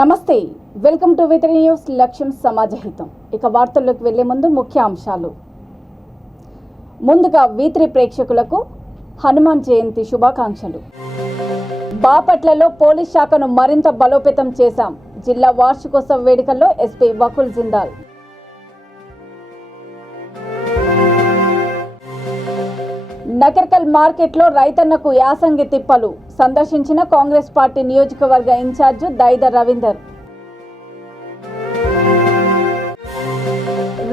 నమస్తే, welcome to V3 news. లక్ష్యం సమాజహితం. ఇక వార్తల్లోకి వెళ్లే ముందు ముఖ్య అంశాలు. ముందుగా V3 ప్రేక్షకులకు హనుమాన్ జయంతి శుభాకాంక్షలు. బాపట్లలో పోలీస్ శాఖను మరింత బలోపేతం చేశాం. జిల్లా వార్షికోత్సవ వేడుకల్లో ఎస్పీ వకుల్ జిందాల్. నకర్కల్ మార్కెట్లో రైతన్నకు యాసంగి తిప్పలు సందర్శించిన కాంగ్రెస్ పార్టీ నియోజకవర్గ ఇన్ఛార్జ్ దైద రవీందర్.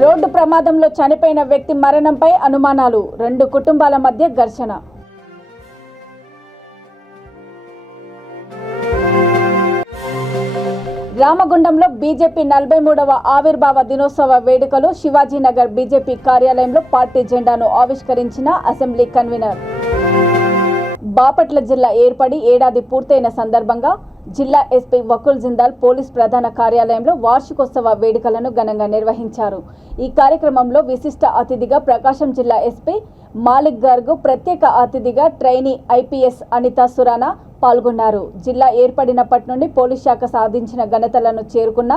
రోడ్డు ప్రమాదంలో చనిపోయిన వ్యక్తి మరణంపై అనుమానాలు, 2 కుటుంబాల మధ్య ఘర్షణ. రామగుండంలో బీజేపీ 43వ ఆవిర్భావ దినోత్సవ వేడుకలు. శివాజీనగర్ బీజేపీ కార్యాలయంలో పార్టీ జెండాను ఆవిష్కరించిన అసెంబ్లీ కన్వీనర్. బాపట్ల జిల్లా ఏర్పడి ఏడాది పూర్తయిన సందర్భంగా జిల్లా ఎస్పీ వకుల్ జిందాల్ పోలీస్ ప్రధాన కార్యాలయంలో వార్షికోత్సవ వేడుకలను ఘనంగా నిర్వహించారు. ఈ కార్యక్రమంలో విశిష్ట అతిథిగా ప్రకాశం జిల్లా ఎస్పీ మాలిక్ గార్గ్, ప్రత్యేక అతిథిగా ట్రైనీ ఐపీఎస్ అనితా సురానా పాల్గొన్నారు. జిల్లా ఏర్పడినప్పటి నుండి పోలీస్ శాఖ సాధించిన ఘనతలను చేరుకున్న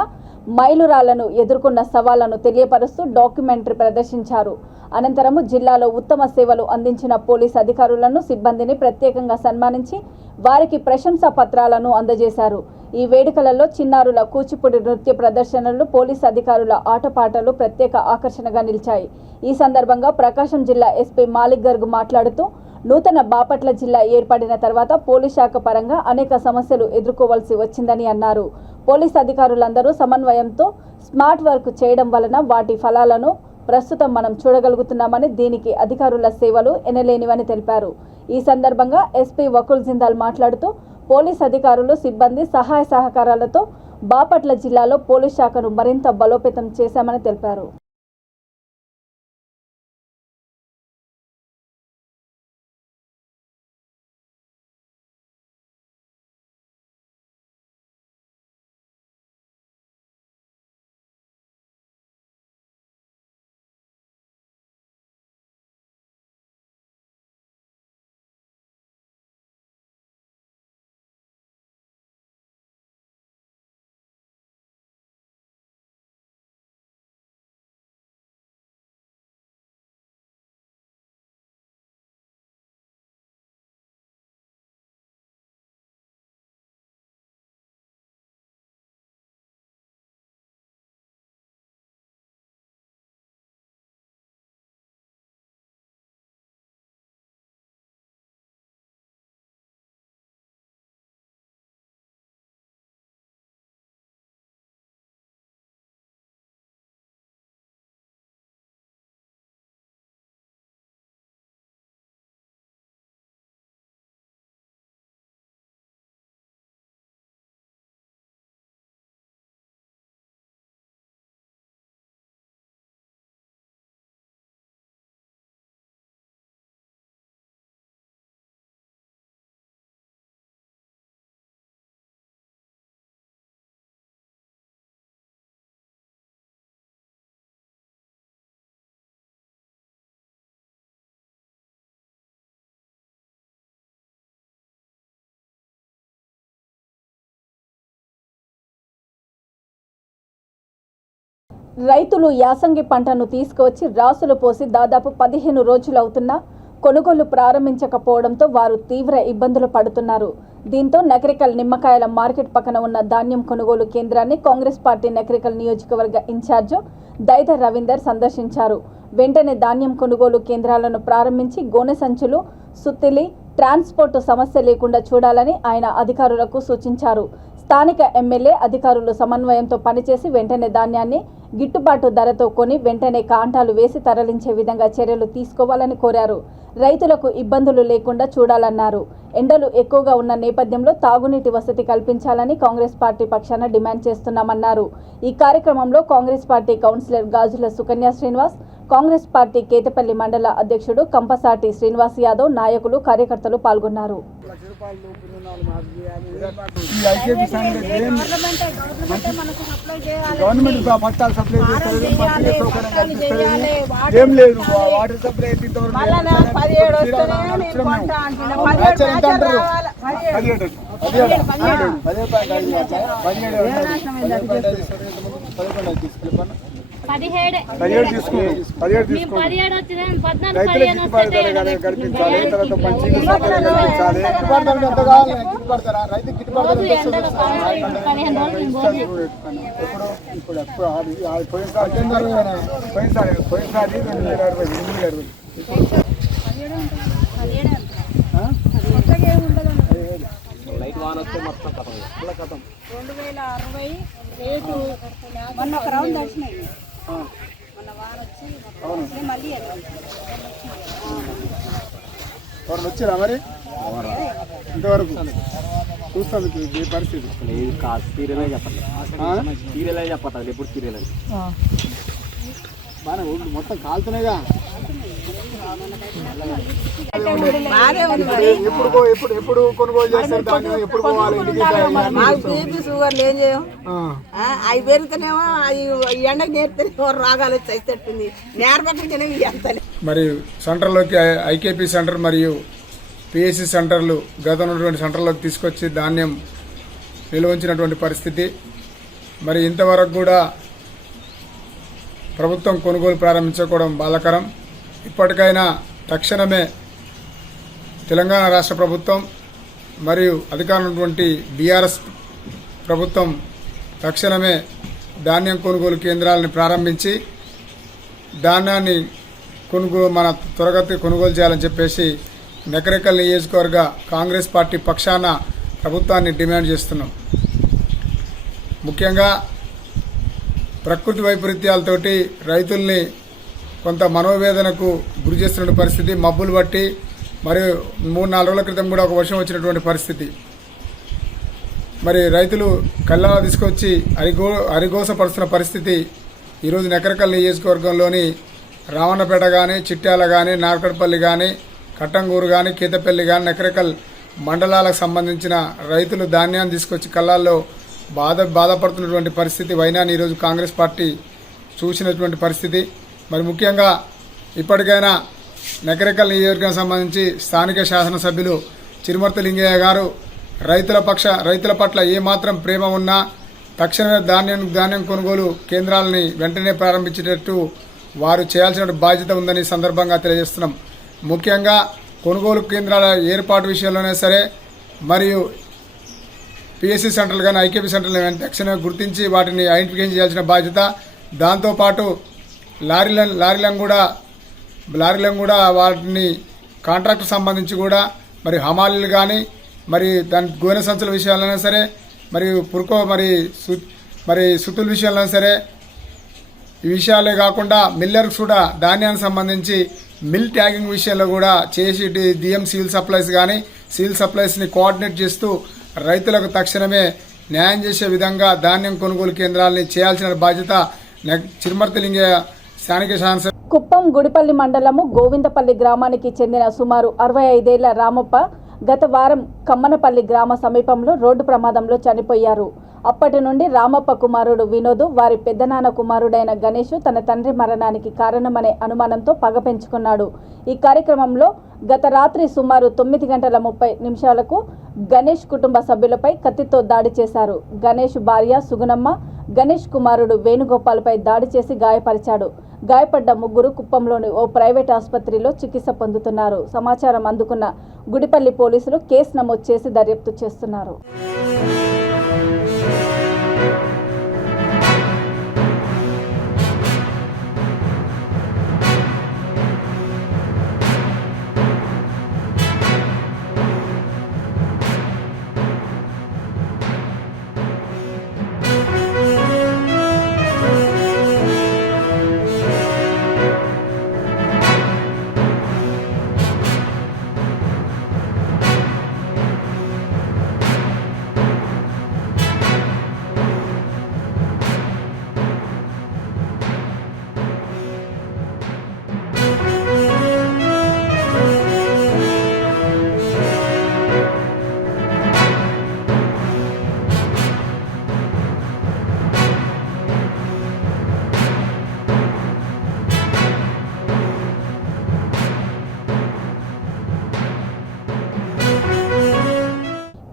మైలురాళ్లను ఎదుర్కొన్న సవాళ్లను తెలియపరుస్తూ డాక్యుమెంటరీ ప్రదర్శించారు. అనంతరము జిల్లాలో ఉత్తమ సేవలు అందించిన పోలీస్ అధికారులను, సిబ్బందిని ప్రత్యేకంగా సన్మానించి వారికి ప్రశంసా పత్రాలను అందజేశారు. ఈ వేడుకలలో చిన్నారుల కూచిపూడి నృత్య ప్రదర్శనలు, పోలీస్ అధికారుల ఆటపాటలు ప్రత్యేక ఆకర్షణగా నిలిచాయి. ఈ సందర్భంగా ప్రకాశం జిల్లా ఎస్పీ మాలిక్ గర్గ్ మాట్లాడుతూ, నూతన బాపట్ల జిల్లా ఏర్పడిన తర్వాత పోలీస్ శాఖ పరంగా అనేక సమస్యలు ఎదుర్కోవాల్సి వచ్చిందని అన్నారు. పోలీస్ అధికారులందరూ సమన్వయంతో స్మార్ట్ వర్క్ చేయడం వలన వాటి ఫలాలను ప్రస్తుతం మనం చూడగలుగుతున్నామని, దీనికి అధికారుల సేవలు ఎనలేనివని తెలిపారు. ఈ సందర్భంగా ఎస్పీ వకుల్ జిందాల్ మాట్లాడుతూ, పోలీస్ అధికారులు, సిబ్బంది సహాయ సహకారాలతో బాపట్ల జిల్లాలో పోలీస్ శాఖను మరింత బలోపేతం చేశామని తెలిపారు. రైతులు యాసంగి పంటను తీసుకువచ్చి రాసులు పోసి దాదాపు 15 రోజులవుతున్నా కొనుగోలు ప్రారంభించకపోవడంతో వారు తీవ్ర ఇబ్బందులు పడుతున్నారు. దీంతో నకరికల్ నిమ్మకాయల మార్కెట్ పక్కన ఉన్న ధాన్యం కొనుగోలు కేంద్రాన్ని కాంగ్రెస్ పార్టీ నకరికల్ నియోజకవర్గ ఇన్ఛార్జ్ దైద రవీందర్ సందర్శించారు. వెంటనే ధాన్యం కొనుగోలు కేంద్రాలను ప్రారంభించి గోనె సంచులు, సుత్తిలి, ట్రాన్స్పోర్ట్ సమస్య లేకుండా చూడాలని ఆయన అధికారులకు సూచించారు. స్థానిక ఎమ్మెల్యే అధికారులు సమన్వయంతో పనిచేసి వెంటనే ధాన్యాన్ని గిట్టుబాటు ధరతో కొని వెంటనే కాంటాలు వేసి తరలించే విధంగా చర్యలు తీసుకోవాలని కోరారు. రైతులకు ఇబ్బందులు లేకుండా చూడాలన్నారు. ఎండలు ఎక్కువగా ఉన్న నేపథ్యంలో తాగునీటి వసతి కల్పించాలని కాంగ్రెస్ పార్టీ పక్షాన డిమాండ్ చేస్తున్నామన్నారు. ఈ కార్యక్రమంలో కాంగ్రెస్ పార్టీ కౌన్సిలర్ గాజుల సుకన్య శ్రీనివాస్, కాంగ్రెస్ పార్టీ కేతపల్లి మండల అధ్యక్షుడు కంపసాటి శ్రీనివాస్ యాదవ్, నాయకులు, కార్యకర్తలు పాల్గొన్నారు. గవర్నమెంట్ పట్టాలు సప్లై ఏం లేదు, వాటర్ సప్లై అదే అదే పాయింట్ అడిగి 17 తీసుకెళ్ళి 17 తీసుకుని 17 తీసుకుని రైతులకు గిట్టుబాటు ధర కల్పించాలి. తర్వాత మంచిగా కల్పించాలి. ఎంత కావాలి గిట్టుబాటు ధర రైతుకి గిట్టుబాటు ధర ఇప్పుడు పోయినసారి 2020 రేటు మొన్న ఒక రౌండ్ వచ్చినాయి. మొన్న వారం వచ్చి మళ్ళీ ఎవరు వచ్చారా మరి ఇంతవరకు చూస్తాను ఈ పరిస్థితి సీరియలే చెప్పట్లేదు ఎప్పుడు సీరియల్ బాగా మొత్తం కాలుతున్నాయిగా. ఎప్పుడు కొనుగోలు చేస్తారు దాన్ని? ఎప్పుడు పోవాలి ఇంటికి? మాకు బీపీ షుగర్లు ఏం చేయం. అవి పెరుగుతానేమో అవి ఎండకు నేర్తేనేమో రోగాలు వచ్చి అయితేట్టుంది. నేర్పకుంటేనే వెళ్తాయి. మరి సెంటర్లోకి ఐకేపీ సెంటర్ మరియు పిఎస్సి సెంటర్లు గతంలో ఉన్నటువంటి సెంటర్లోకి తీసుకొచ్చి ధాన్యం నిల్వ ఉంచినటువంటి పరిస్థితి. మరి ఇంతవరకు కూడా ప్రభుత్వం కొనుగోలు ప్రారంభించుకోవడం బాధాకరం. ఇప్పటికైనా తక్షణమే తెలంగాణ రాష్ట్ర ప్రభుత్వం మరియు అధికారం ఉన్నటువంటి బీఆర్ఎస్ ప్రభుత్వం తక్షణమే ధాన్యం కొనుగోలు కేంద్రాలను ప్రారంభించి ధాన్యాన్ని త్వరగతి కొనుగోలు చేయాలని చెప్పేసి నకరేకల్ నియోజకవర్గ కాంగ్రెస్ పార్టీ పక్షాన ప్రభుత్వాన్ని డిమాండ్ చేస్తున్నాం. ముఖ్యంగా ప్రకృతి వైపరీత్యాలతోటి రైతుల్ని కొంత మనోవేదనకు గురి చేస్తున్న పరిస్థితి. మబ్బులు బట్టి మరియు 3-4 రోజుల క్రితం కూడా ఒక వర్షం వచ్చినటువంటి పరిస్థితి. మరి రైతులు కళ్ళాల తీసుకొచ్చి అరిగోసపడుతున్న పరిస్థితి ఈరోజు నకరేకల్ నియోజకవర్గంలోని రావణపేట కానీ, చిట్యాల కానీ, నార్కట్పల్లి కానీ, కట్టంగూరు కానీ, కేతపల్లి కానీ, నకరేకల్ మండలాలకు సంబంధించిన రైతులు ధాన్యాన్ని తీసుకొచ్చి కళ్ళాల్లో బాధపడుతున్నటువంటి పరిస్థితి వైనాన్ని ఈరోజు కాంగ్రెస్ పార్టీ చూసినటువంటి పరిస్థితి. మరి ముఖ్యంగా ఇప్పటికైనా నకరేకల్ నియోజకవర్గానికి సంబంధించి స్థానిక శాసనసభ్యులు చిరుమర్తి లింగయ్య గారు రైతుల పట్ల ఏమాత్రం ప్రేమ ఉన్నా తక్షణమే ధాన్యం కొనుగోలు కేంద్రాలని వెంటనే ప్రారంభించేటట్టు వారు చేయాల్సిన బాధ్యత ఉందని సందర్భంగా తెలియజేస్తున్నాం. ముఖ్యంగా కొనుగోలు కేంద్రాల ఏర్పాటు విషయంలోనే సరే మరియు పిఎస్సి సెంటర్లు కానీ ఐకేపీ సెంటర్లు తక్షణమే గుర్తించి వాటిని ఐడెంటిఫికేషన్ చేయాల్సిన బాధ్యత. దాంతోపాటు లారీలను కూడా వాటిని కాంట్రాక్టర్ సంబంధించి కూడా మరి హమాలీలు కానీ మరి దాని గోనె సంచుల విషయాలైనా సరే మరియు మరి సుతుల విషయాలైనా సరే ఈ విషయాలే కాకుండా మిల్లర్స్ కూడా ధాన్యానికి సంబంధించి మిల్ ట్యాగింగ్ విషయంలో కూడా చేసి డిఎం సివిల్ సప్లైస్ కానీ సివిల్ సప్లైస్ని కోఆర్డినేట్ చేస్తూ రైతులకు తక్షణమే న్యాయం చేసే విధంగా ధాన్యం కొనుగోలు కేంద్రాలని చేయాల్సిన బాధ్యత చిరుమర్తి లింగయ్య స్థానిక శాసన. కుప్పం గుడిపల్లి మండలము గోవిందపల్లి గ్రామానికి చెందిన సుమారు 65 ఏళ్ల రామప్ప గత వారం కమ్మనపల్లి గ్రామ సమీపంలో రోడ్డు ప్రమాదంలో చనిపోయారు. అప్పటి నుండి రామప్ప కుమారుడు వినోద్ వారి పెద్దనాన్న కుమారుడైన గణేష్ తన తండ్రి మరణానికి కారణమనే అనుమానంతో పగ పెంచుకున్నాడు. ఈ కార్యక్రమంలో గత రాత్రి సుమారు 9:30 గణేష్ కుటుంబ సభ్యులపై కత్తితో దాడి చేశారు. గణేష్ భార్య సుగుణమ్మ గణేష్ కుమారుడు వేణుగోపాల్పై దాడి చేసి గాయపరిచాడు. గాయపడ్డ ముగ్గురు కుప్పంలోని ఓ ప్రైవేట్ ఆసుపత్రిలో చికిత్స పొందుతున్నారు. సమాచారం అందుకున్న గుడిపల్లి పోలీసులు కేసు నమోదు చేసి దర్యాప్తు చేస్తున్నారు.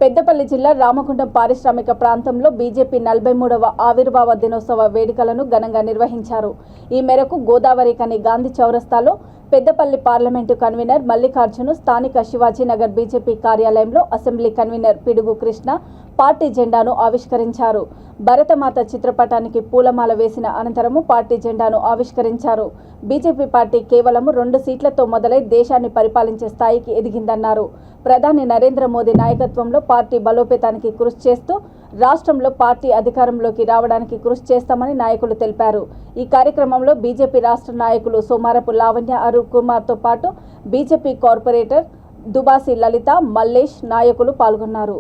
పెద్దపల్లి జిల్లా రామగుండం పారిశ్రామిక ప్రాంతంలో బీజేపీ 43వ ఆవిర్భావ దినోత్సవ వేడుకలను ఘనంగా నిర్వహించారు. ఈ మేరకు గోదావరి కని గాంధీ చౌరస్తాలో పెద్దపల్లి పార్లమెంటు కన్వీనర్ మల్లికార్జును, స్థానిక శివాజీనగర్ బీజేపీ కార్యాలయంలో అసెంబ్లీ కన్వీనర్ పిడుగు కృష్ణ పార్టీ జెండాను ఆవిష్కరించారు. భరతమాత చిత్రపటానికి పూలమాల వేసిన అనంతరము పార్టీ జెండాను ఆవిష్కరించారు. బీజేపీ పార్టీ కేవలం 2 సీట్లతో మొదలై దేశాన్ని పరిపాలించే స్థాయికి ఎదిగిందన్నారు. ప్రధాని నరేంద్ర మోదీ నాయకత్వంలో పార్టీ బలోపేతానికి కృషి చేస్తూ రాష్ట్రంలో పార్టీ అధికారంలోకి రావడానికి కృషి చేస్తామని నాయకులు తెలిపారు. ఈ కార్యక్రమంలో బీజేపీ రాష్ట్ర నాయకులు సోమారపు లావణ్య అరుణ్ కుమార్తో పాటు బీజేపీ కార్పొరేటర్ దుబాసి లలిత, మల్లేష్ నాయకులు పాల్గొన్నారు.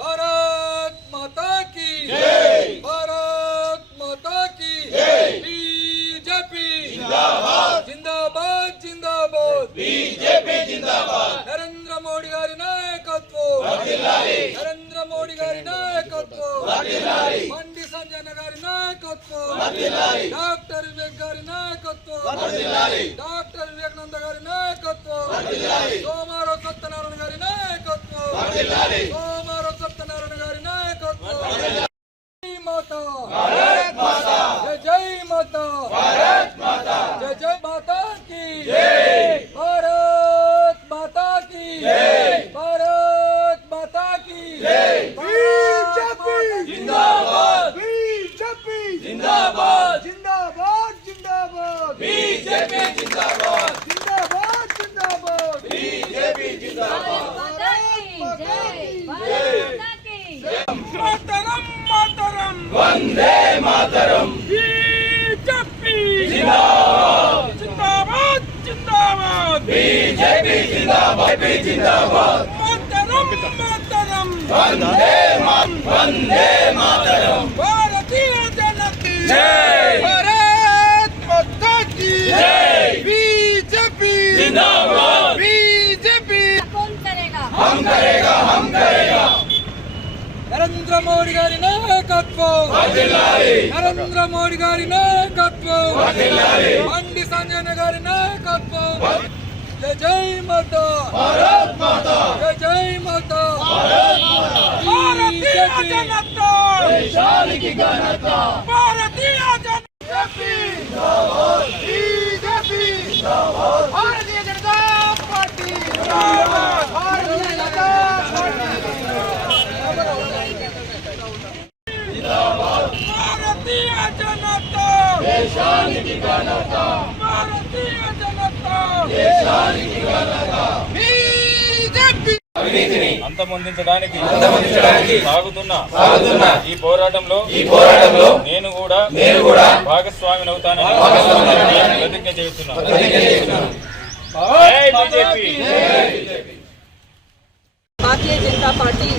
भारत माता की जय, भारत माता की जय, बीजेपी जिंदाबाद जिंदाबाद जिंदाबाद, बीजेपी जिंदाबाद, नरेंद्र मोदी गारी नायकत्వం వర్ధిల్లాలి, నరేంద్ర మోడీ గారి నాయకత్వం వర్ధిల్లాలి, మండి సంజయ్ గారి నాయకత్వం వర్ధిల్లాలి, డాక్టర్ వివేక్ గారి నాయకత్వం వర్ధిల్లాలి, డాక్టర్ వివేకానంద గారి నాయకత్వం వర్ధిల్లాలి, సోమారో సత్యనారాయణ గారి నాయకత్వం వర్ధిల్లాలి, సోమారో సత్యనారాయణ గారి నాయకత్వం వర్ధిల్లాలి. మాతా భారత్ మాతా జై జై మాతా భారత్ మాతా జై జై మాతా की जय, भारत माता की जय, भारत माता की जय, बीजेपी जिंदाबाद, बीजेपी जिंदाबाद जिंदाबाद जिंदाबाद, बीजेपी जिंदाबाद जिंदाबाद जिंदाबाद, बीजेपी जिंदाबाद, मातरम मातरम वंदे मातरम, बीजेपी जिंदाबाद जिंदाबाद जिंदाबाद, बीजेपी जिंदाबाद जिंदाबाद, मातरम मातरम वंदे मातरम, भारतीय जनता की जय, भारत माता की जय, बीजेपी जिंदाबाद, बीजेपी कौन करेगा? हम करेगा, हम करेगा, నరేంద్ర మోడీ గారి నాయకత్వం వర్ధిల్లాలి, నరేంద్ర మోడీ గారి నాయకత్వం వర్ధిల్లాలి, మండి సంజయ్ గారి నాయకత్వం జై జై మాతా భారత్ మాతా జై జై మాతా భారత్ మాతా, భారతీయ జనతా దేశానికి ఘనత, భారతీయ జనతా జిందాబాద్, బీజేపీ జిందాబాద్, భారతీయ జనతా పార్టీ జిందాబాద్, భారతీయ జనతా పార్టీ భారతీయ జనతా దేశానికి ఘనత, భారతీయ జనతా దేశానికి ఘనత, బీజేపీ అవినీతిని అంతమొందించడానికి సాగుతున్న ఈ పోరాటంలో నేను కూడా భాగస్వామిని అవుతానని ప్రతిజ్ఞ చేస్తున్నాను. భారతీయ జనతా పార్టీ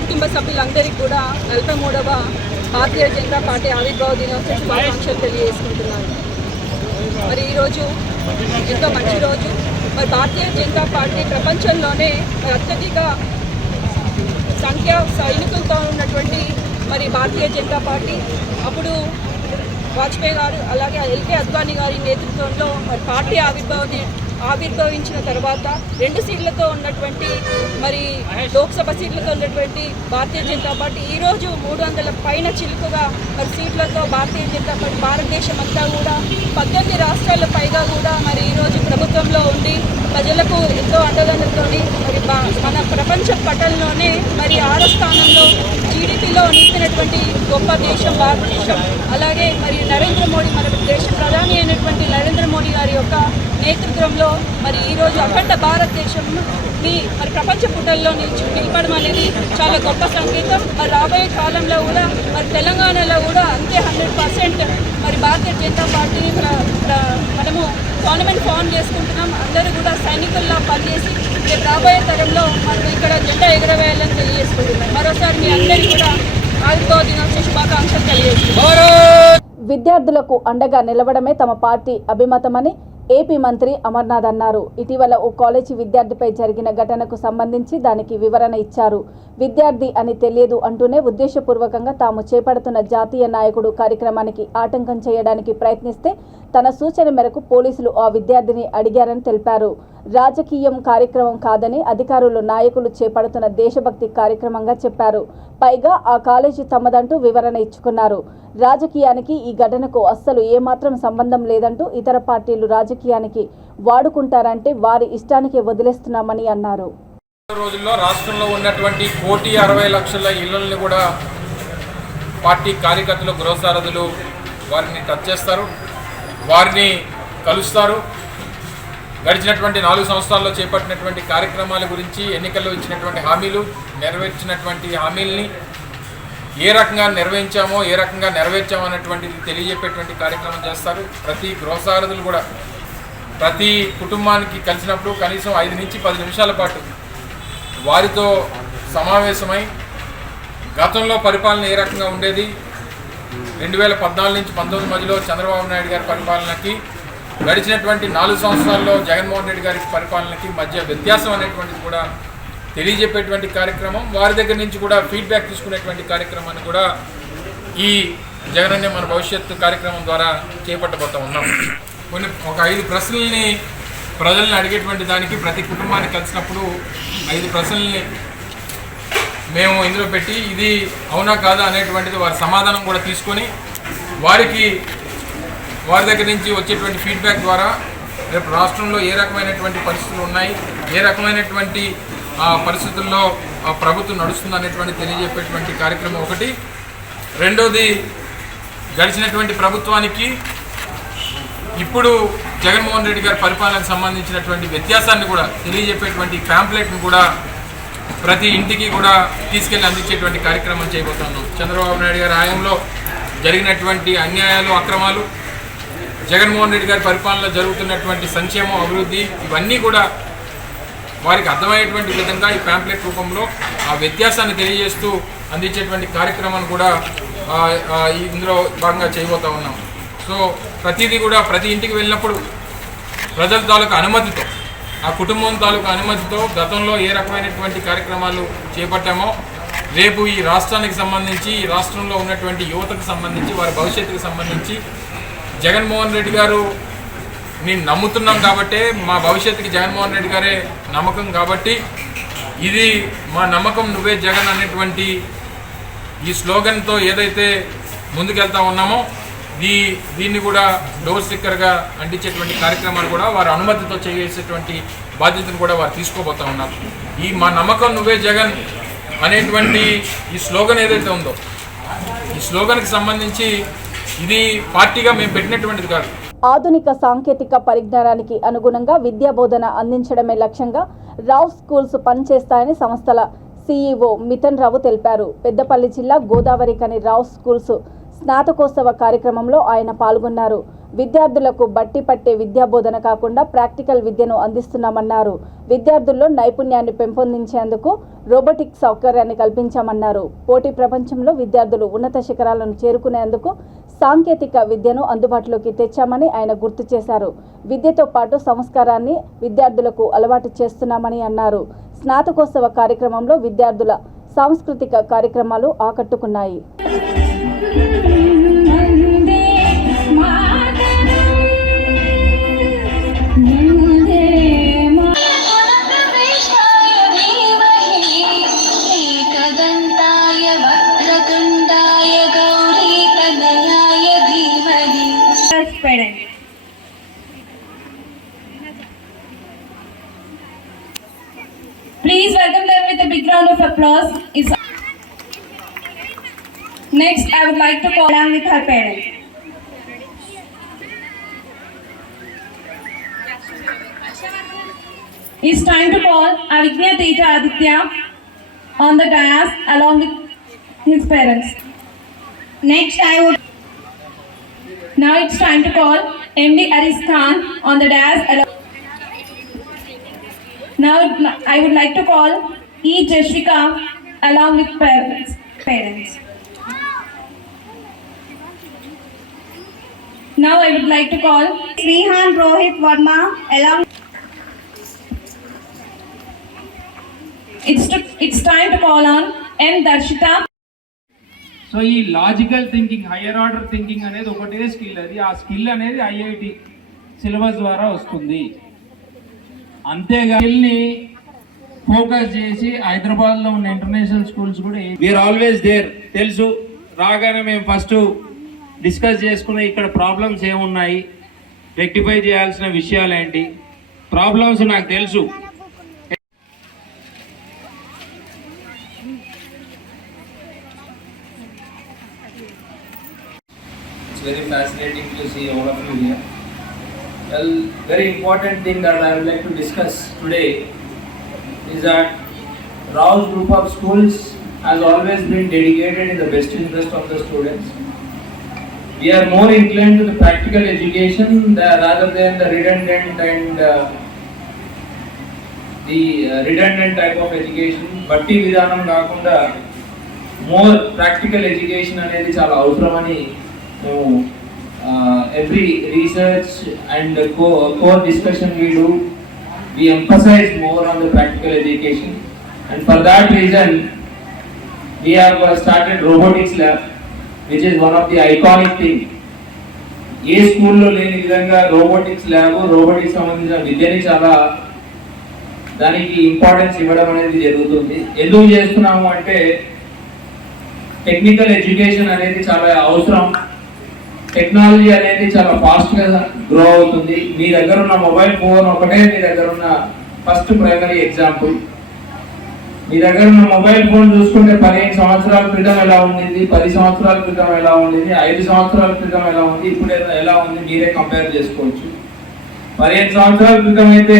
కుటుంబ సభ్యులందరికీ కూడా 43వ భారతీయ జనతా పార్టీ ఆవిర్భావ దినోత్సవ శుభాకాంక్షలు తెలియజేసుకుంటున్నాను. మరి ఈరోజు ఎంతో మంచి రోజు. మరి భారతీయ జనతా పార్టీ ప్రపంచంలోనే మరి అత్యధిక సంఖ్య సైనికులతో ఉన్నటువంటి మరి భారతీయ జనతా పార్టీ అప్పుడు వాజ్పేయి గారు అలాగే ఎల్కే అద్వానీ గారి నేతృత్వంలో మరి పార్టీ ఆవిర్భవించిన తర్వాత 2 సీట్లతో ఉన్నటువంటి మరి లోక్సభ సీట్లతో ఉన్నటువంటి భారతీయ జనతా పార్టీ ఈరోజు 300 పైన చిలుకగా మరి సీట్లతో భారతీయ జనతా పార్టీ భారతదేశం అంతా కూడా 18 రాష్ట్రాల పైగా కూడా మరి ఈరోజు ప్రభుత్వంలో ఉండి ప్రజలకు ఎంతో అండదండలతోని మరి మన ప్రపంచ పటంలోనే మరి 6వ స్థానంలో జీడిపిలో నిలిచినటువంటి గొప్ప దేశం భారతదేశం. అలాగే మరి నరేంద్ర మోడీ మన దేశ ప్రధాని అయినటువంటి నరేంద్ర మోడీ గారి యొక్క నేతృత్వంలో మరి ఈరోజు అఖండ భారతదేశంని మరి ప్రపంచ పుటల్లో నిలపడం అనేది చాలా గొప్ప సంకేతం. మరి రాబోయే కాలంలో కూడా మరి తెలంగాణలో కూడా అంతే 100% మరి భారతీయ జనతా పార్టీని మనము గవర్నమెంట్ ఫామ్ చేసుకుంటున్నాం. అందరూ కూడా సైనికుల్లా పనిచేసి రేపు రాబోయే తరంలో మనం ఇక్కడ జెండా ఎగరవేయాలని తెలియజేసుకుంటున్నాం. మరోసారి మీ అందరికీ కూడా ఆవిర్భావ దినోత్సవ శుభాకాంక్షలు తెలియజేస్తున్నాం. విద్యార్థులకు అండగా నిలవడమే తమ పార్టీ అభిమతమని ఏపీ మంత్రి అమర్నాథ్ అన్నారు. ఇటీవల ఓ కాలేజీ విద్యార్థిపై జరిగిన ఘటనకు సంబంధించి దానికి వివరణ ఇచ్చారు. విద్యార్థి అని తెలియదు అంటూనే ఉద్దేశపూర్వకంగా తాము చేపడుతున్న జాతీయ నాయకుడు కార్యక్రమానికి ఆటంకం చేయడానికి ప్రయత్నిస్తే తన సూచన మేరకు పోలీసులు ఆ విద్యార్థిని అడిగారని తెలిపారు. రాజకీయం కార్యక్రమం కాదని అధికారులు నాయకులు చేపడుతున్న దేశభక్తి కార్యక్రమంగా చెప్పారు. పైగా ఆ కాలేజీ తమదంటూ వివరణ ఇచ్చుకున్నారు. రాజకీయానికి ఈ ఘటనకు అస్సలు ఏమాత్రం సంబంధం లేదంటూ ఇతర పార్టీలు రాజకీయానికి వాడుకుంటారంటే వారి ఇష్టానికి వదిలేస్తున్నామని అన్నారు. రోజుల్లో రాష్ట్రంలో ఉన్నటువంటి 1,60,00,000 ఇళ్లని కూడా పార్టీ కార్యకర్తలు గృహసారథులు వారిని టచ్ చేస్తారు, వారిని కలుస్తారు. గడిచినటువంటి 4 సంవత్సరాల్లో చేపట్టినటువంటి కార్యక్రమాల గురించి, ఎన్నికల్లో ఇచ్చినటువంటి హామీలు, నెరవేర్చినటువంటి హామీల్ని ఏ రకంగా నిర్వహించామో, ఏ రకంగా నెరవేర్చామో అనేటువంటిది తెలియజెప్పేటువంటి కార్యక్రమం చేస్తారు. ప్రతి గృహసారథులు కూడా ప్రతి కుటుంబానికి కలిసినప్పుడు కనీసం 5 నుంచి 10 నిమిషాల పాటు వారితో సమావేశమై గతంలో పరిపాలన ఏ రకంగా ఉండేది, 2014 నుంచి 19 మధ్యలో చంద్రబాబు నాయుడు గారి పరిపాలనకి, గడిచినటువంటి 4 సంవత్సరాల్లో జగన్మోహన్ రెడ్డి గారి పరిపాలనకి మధ్య వ్యత్యాసం అనేటువంటిది కూడా తెలియజెప్పేటువంటి కార్యక్రమం, వారి దగ్గర నుంచి కూడా ఫీడ్బ్యాక్ తీసుకునేటువంటి కార్యక్రమాన్ని కూడా ఈ జగనన్నే మన భవిష్యత్తు కార్యక్రమం ద్వారా చేపట్టబోతూ ఉన్నాం. ఒక 5 ప్రశ్నల్ని ప్రజల్ని అడిగేటువంటి దానికి ప్రతి కుటుంబానికి కలిసినప్పుడు 5 ప్రశ్నల్ని మేము ఇందులో పెట్టి ఇది అవునా కాదా అనేటువంటిది వారి సమాధానం కూడా తీసుకొని వారి దగ్గర నుంచి వచ్చేటువంటి ఫీడ్బ్యాక్ ద్వారా రేపు రాష్ట్రంలో ఏ రకమైనటువంటి పరిస్థితులు ఉన్నాయి, ఏ రకమైనటువంటి పరిస్థితుల్లో ప్రభుత్వం నడుస్తుంది అనేటువంటి తెలియజెప్పేటువంటి కార్యక్రమం ఒకటి. రెండోది, గడిచినటువంటి ప్రభుత్వానికి ఇప్పుడు జగన్మోహన్ రెడ్డి గారి పరిపాలనకు సంబంధించినటువంటి వ్యత్యాసాన్ని కూడా తెలియజెప్పేటువంటి ప్యాంప్లెట్ను కూడా ప్రతి ఇంటికి కూడా తీసుకెళ్లి అందించేటువంటి కార్యక్రమం చేయబోతున్నాం. చంద్రబాబు నాయుడు గారి హయాంలో జరిగినటువంటి అన్యాయాలు, అక్రమాలు, జగన్మోహన్ రెడ్డి గారి పరిపాలనలో జరుగుతున్నటువంటి సంక్షేమం, అభివృద్ధి, ఇవన్నీ కూడా వారికి అర్థమయ్యేటువంటి విధంగా ఈ ప్యాంప్లెట్ రూపంలో ఆ వ్యత్యాసాన్ని తెలియజేస్తూ అందించేటువంటి కార్యక్రమాన్ని కూడా ఇందులో భాగంగా చేయబోతూ ఉన్నాం. సో ప్రతిదీ కూడా ప్రతి ఇంటికి వెళ్ళినప్పుడు ప్రజల తాలూకు అనుమతితో, ఆ కుటుంబం తాలూకు అనుమతితో గతంలో ఏ రకమైనటువంటి కార్యక్రమాలు చేపట్టామో రేపు ఈ రాష్ట్రానికి సంబంధించి, ఈ రాష్ట్రంలో ఉన్నటువంటి యువతకు సంబంధించి, వారి భవిష్యత్తుకు సంబంధించి జగన్మోహన్ రెడ్డి గారు నేను నమ్ముతున్నాం కాబట్టే, మా భవిష్యత్తుకి జగన్మోహన్ రెడ్డి గారే నమ్మకం కాబట్టి ఇది మా నమ్మకం నువ్వే జగన్ అనేటువంటి ఈ స్లోగన్తో ఏదైతే ముందుకెళ్తా ఉన్నామో దీన్ని కూడా డోర్ స్టిక్కర్గా అంటించేటువంటి కార్యక్రమాలు కూడా వారి అనుమతితో చేసేటువంటి బాధ్యతను కూడా వారు తీసుకోబోతా ఉన్నారు. ఈ మా నమ్మకం నువ్వే జగన్ అనేటువంటి ఈ స్లోగన్ ఏదైతే ఉందో, ఈ స్లోగన్కి సంబంధించి ఇది పార్టీగా మేము పెట్టినటువంటిది కాదు. ఆధునిక సాంకేతిక పరిజ్ఞానానికి అనుగుణంగా విద్యా బోధన అందించడమే లక్ష్యంగా రావ్ స్కూల్స్ పనిచేస్తాయని సంస్థల సీఈఓ మిథన్ రావు తెలిపారు. పెద్దపల్లి జిల్లా గోదావరికని రావ్ స్కూల్స్ స్నాతకోత్సవ కార్యక్రమంలో ఆయన పాల్గొన్నారు. విద్యార్థులకు బట్టి పట్టే విద్యా బోధన కాకుండా ప్రాక్టికల్ విద్యను అందిస్తున్నామన్నారు. విద్యార్థుల్లో నైపుణ్యాన్ని పెంపొందించేందుకు రోబోటిక్ సౌకర్యాన్ని కల్పించామన్నారు. పోటీ ప్రపంచంలో విద్యార్థులు ఉన్నత శిఖరాలను చేరుకునేందుకు సాంకేతిక విద్యను అందుబాటులోకి తెచ్చామని ఆయన గుర్తు చేశారు. విద్యతో పాటు సంస్కారాన్ని విద్యార్థులకు అలవాటు చేస్తున్నామని అన్నారు. స్నాతకోత్సవ కార్యక్రమంలో విద్యార్థుల సాంస్కృతిక కార్యక్రమాలు ఆకట్టుకున్నాయి. Please welcome them with a big round of applause. Next, I would like to call on with her parents. It's time to call Avigya Teja Aditya on the dais along with his parents. Next, now it's time to call MD Aris Khan on the dais along. Now I would like to call E. Jashvika along with parents. Now I would like to call Srihan Rohit Verma along. It's time to call on M. Darshita. So ఈ logical thinking, higher order thinking అనేది ఒకటే skill. అది ఆ skill అనేది IIT syllabus ద్వారా వస్తుంది. అంతేగా స్కిల్ని focus చేసి హైదరాబాద్లో ఉన్న ఇంటర్నేషనల్ స్కూల్స్ కూడా వీఆర్ ఆల్వేస్ దేర్. తెలుసు, రాగానే మేము ఫస్ట్ డిస్కస్ చేసుకునే ఇక్కడ ప్రాబ్లమ్స్ ఏమున్నాయి, రెక్టిఫై చేయాల్సిన విషయాలు ఏంటి, ప్రాబ్లమ్స్ నాకు తెలుసు. It's very fascinating to see all of you here. Well, very important thing that I would like to discuss today is that Rao's group of schools has always been dedicated in the best interest of the students. We are more inclined to the practical education rather than the redundant and redundant type of education. Batti vidhanam kaakunda more practical education anedi chaala avasaramani every research and core discussion we do, we emphasize more on the practical education, and for that reason we have started robotics lab, which is one of the iconic thing. ఏ స్కూల్లో లేని విధంగా robotics lab, robotics సంబంధించిన విద్యని చాలా దానికి importance ఇవ్వడం అనేది జరుగుతుంది. ఎందుకు చేస్తున్నాము అంటే టెక్నికల్ ఎడ్యుకేషన్ అనేది చాలా అవసరం. టెక్నాలజీ అనేది చాలా ఫాస్ట్గా గ్రో అవుతుంది. మీ దగ్గర ఉన్న మొబైల్ ఫోన్ ఒకటే మీ దగ్గర ఉన్న ఫస్ట్ ప్రైమరీ ఎగ్జాంపుల్. మీ దగ్గర ఉన్న మొబైల్ ఫోన్ చూసుకుంటే 15 సంవత్సరాల క్రితం ఎలా ఉండింది, 10 సంవత్సరాల క్రితం ఎలా ఉండింది, 5 సంవత్సరాల క్రితం ఎలా ఉంది, ఇప్పుడు ఎలా ఉంది మీరే కంపేర్ చేసుకోవచ్చు. 15 సంవత్సరాల క్రితం అయితే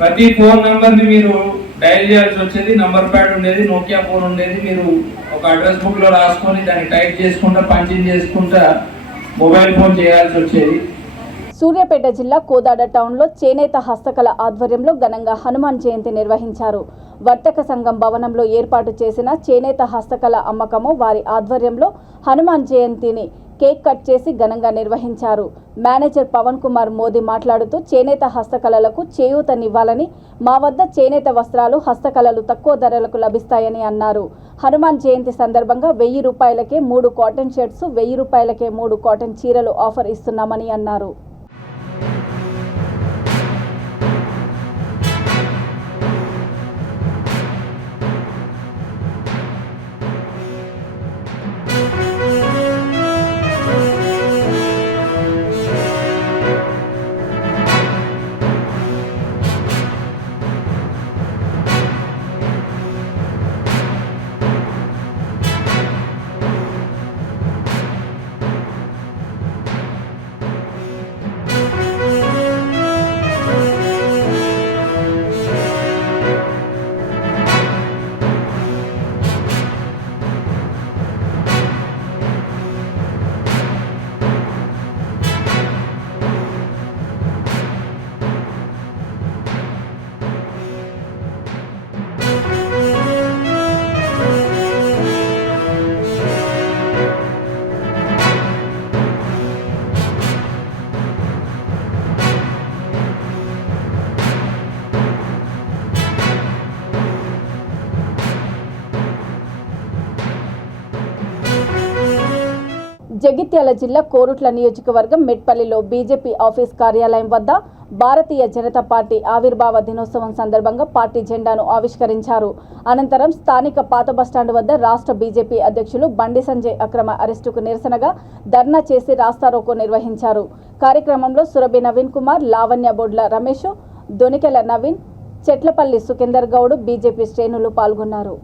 ప్రతి ఫోన్ నెంబర్ని మీరు డయల్ చేయాల్సి వచ్చేది. నంబర్ ప్యాడ్ ఉండేది, నోకియా ఫోన్ ఉండేది. మీరు ఒక అడ్రస్ బుక్లో రాసుకొని దాన్ని టైప్ చేసుకుంటా, పంచింగ్ చేసుకుంటా మొబైల్ ఫోన్ చేయాల్సి వచ్చేది. సూర్యాపేట జిల్లా కోదాడ టౌన్లో చేనేత హస్తకళ ఆధ్వర్యంలో ఘనంగా హనుమాన్ జయంతి నిర్వహించారు. వర్తక సంఘం భవనంలో ఏర్పాటు చేసిన చేనేత హస్తకళ అమ్మకము వారి ఆధ్వర్యంలో హనుమాన్ జయంతిని కేక్ కట్ చేసి ఘనంగా నిర్వహించారు. మేనేజర్ పవన్ కుమార్ మోదీ మాట్లాడుతూ చేనేత హస్తకళలకు చేయూతనివ్వాలని, మా వద్ద చేనేత వస్త్రాలు, హస్తకళలు తక్కువ ధరలకు లభిస్తాయని అన్నారు. హనుమాన్ జయంతి సందర్భంగా 1000 రూపాయలకే 3 కాటన్ షర్ట్స్, 1000 రూపాయలకే 3 కాటన్ చీరలు ఆఫర్ ఇస్తున్నామని అన్నారు. జగిత్యాల జిల్లా కోరుట్ల నియోజకవర్గం మెట్పల్లిలో బీజేపీ ఆఫీస్ కార్యాలయం వద్ద భారతీయ జనతా పార్టీ ఆవిర్భావ దినోత్సవం సందర్భంగా పార్టీ జెండాను ఆవిష్కరించారు. అనంతరం స్థానిక పాత బస్టాండ్ వద్ద రాష్ట్ర బీజేపీ అధ్యక్షులు బండి సంజయ్ అక్రమ అరెస్టుకు నిరసనగా ధర్నా చేసి రాస్తారోకో నిర్వహించారు. కార్యక్రమంలో సురభి నవీన్ కుమార్, లావణ్య బొడ్ల రమేష్, దొనికెల నవీన్, చెట్లపల్లి సుకేందర్ గౌడ్ బీజేపీ శ్రేణులు పాల్గొన్నారు.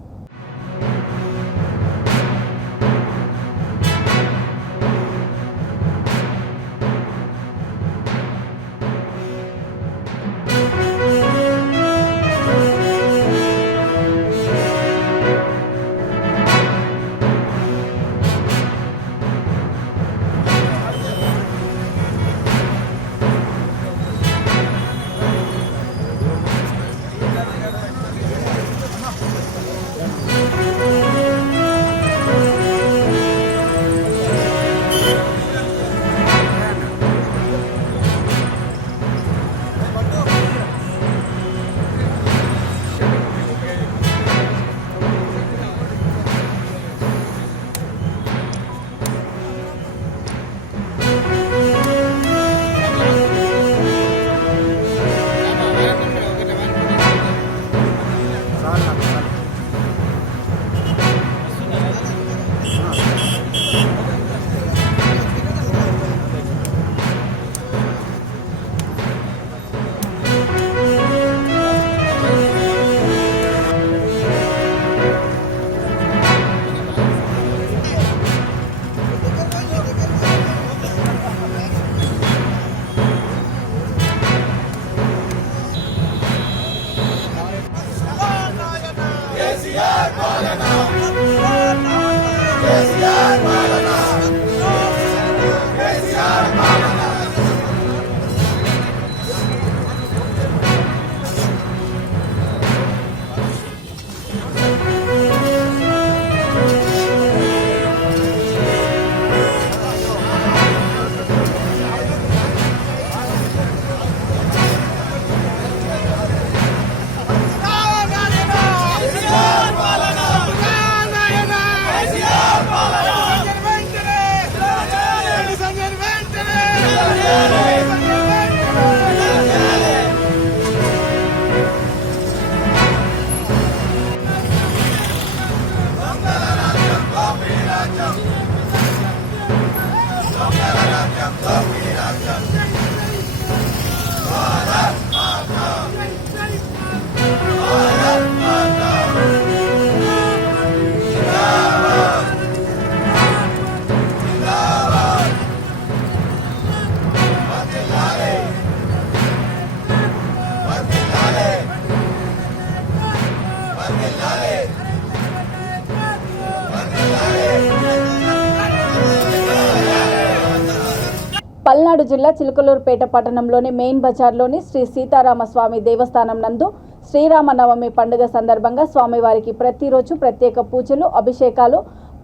పల్నాడు జిల్లా చిలుకలూరుపేట పట్టణంలోని మెయిన్ బజార్లోని శ్రీ సీతారామస్వామి దేవస్థానం నందు శ్రీరామనవమి పండుగ సందర్భంగా స్వామివారికి ప్రతిరోజు ప్రత్యేక పూజలు, అభిషేకాలు,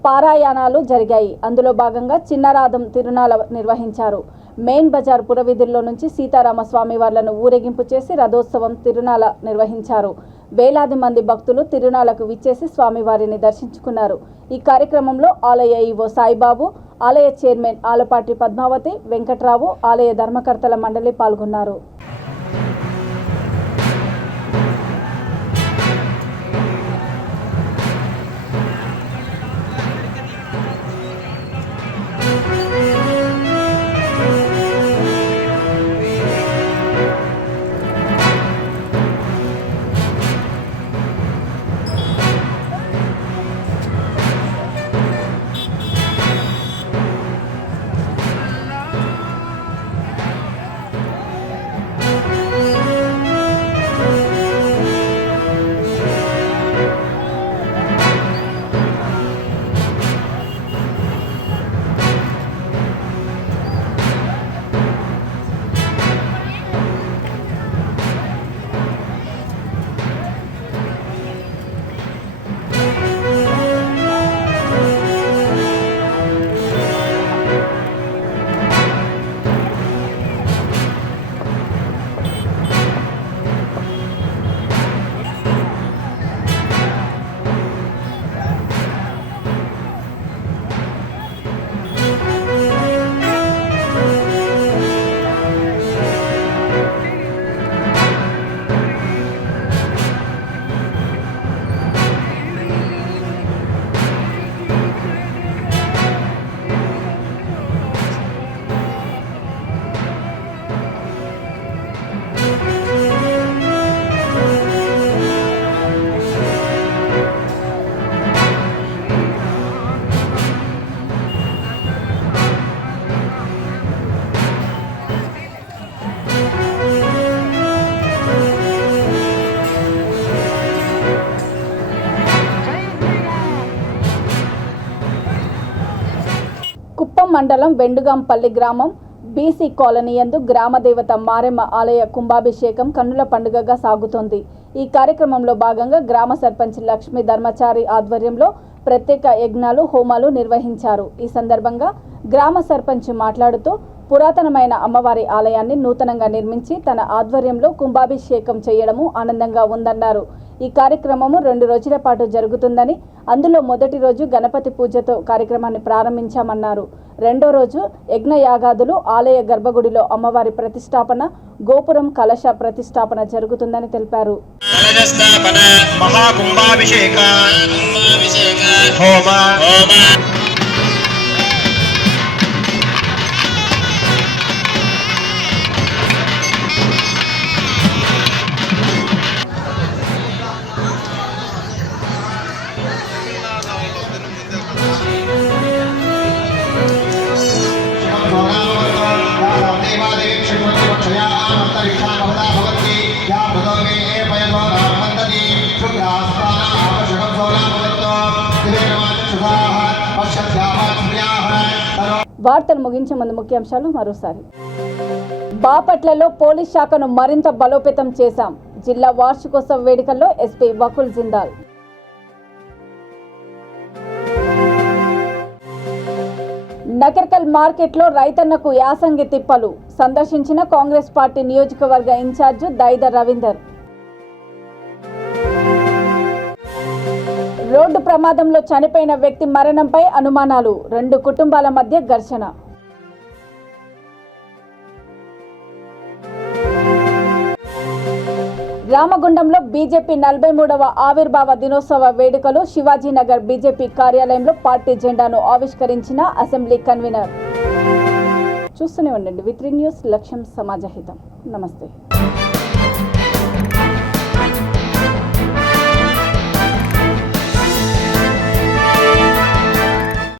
పారాయణాలు జరిగాయి. అందులో భాగంగా చిన్నరాధం తిరునాళ నిర్వహించారు. మెయిన్ బజార్ పురవీధుల్లో నుంచి సీతారామస్వామి వార్లను ఊరేగింపు చేసి రథోత్సవం తిరునాళ నిర్వహించారు. వేలాది మంది భక్తులు తిరునాళకు విచ్చేసి స్వామివారిని దర్శించుకున్నారు. ఈ కార్యక్రమంలో ఆలయ ఈవో సాయిబాబు, ఆలయ చైర్మన్ ఆలపాటి పద్మావతి, వెంకట్రావు, ఆలయ ధర్మకర్తల మండలి పాల్గొన్నారు. కుప్పం మండలం వెండుగాంపల్లి గ్రామం బీసీ కాలనీ యందు గ్రామదేవత మారెమ్మ ఆలయ కుంభాభిషేకం కన్నుల పండుగగా సాగుతోంది. ఈ కార్యక్రమంలో భాగంగా గ్రామ సర్పంచ్ లక్ష్మీ ధర్మచారి ఆధ్వర్యంలో ప్రత్యేక యజ్ఞాలు, హోమాలు నిర్వహించారు. ఈ సందర్భంగా గ్రామ సర్పంచ్ మాట్లాడుతూ పురాతనమైన అమ్మవారి ఆలయాన్ని నూతనంగా నిర్మించి తన ఆధ్వర్యంలో కుంభాభిషేకం చేయడము ఆనందంగా ఉందన్నారు. ఈ కార్యక్రమము 2 రోజుల పాటు జరుగుతుందని, అందులో మొదటి రోజు గణపతి పూజతో కార్యక్రమాన్ని ప్రారంభించామన్నారు. రెండో రోజు యజ్ఞయాగాదులు, ఆలయ గర్భగుడిలో అమ్మవారి ప్రతిష్టాపన, గోపురం కలశ ప్రతిష్టాపన జరుగుతుందని తెలిపారు. వార్తలు ముగించే ముందు ముఖ్యాంశాలు మరోసారి. బాపట్లలో పోలీస్ శాఖను మరింత బలోపేతం చేశాం. జిల్లా వార్షికోత్సవ వేడుకల్లో ఎస్పీ వకుల్ జిందాల్. నకర్కల్ మార్కెట్లో రైతన్నకు యాసంగి తిప్పలు సందర్శించిన కాంగ్రెస్ పార్టీ నియోజకవర్గ ఇన్ఛార్జి దైద రవీందర్. రోడ్డు ప్రమాదంలో చనిపోయిన వ్యక్తి మరణంపై అనుమానాలు, 2 కుటుంబాల మధ్య ఘర్షణ. రామగుండంలో బీజేపీ 43వ ఆవిర్భావ దినోత్సవ వేడుకలు. శివాజీనగర్ బీజేపీ కార్యాలయంలో పార్టీ జెండాను ఆవిష్కరించిన అసెంబ్లీ కన్వీనర్. చూస్తూనే ఉండండి V3 న్యూస్, లక్ష్యం సమాజహితం. నమస్తే.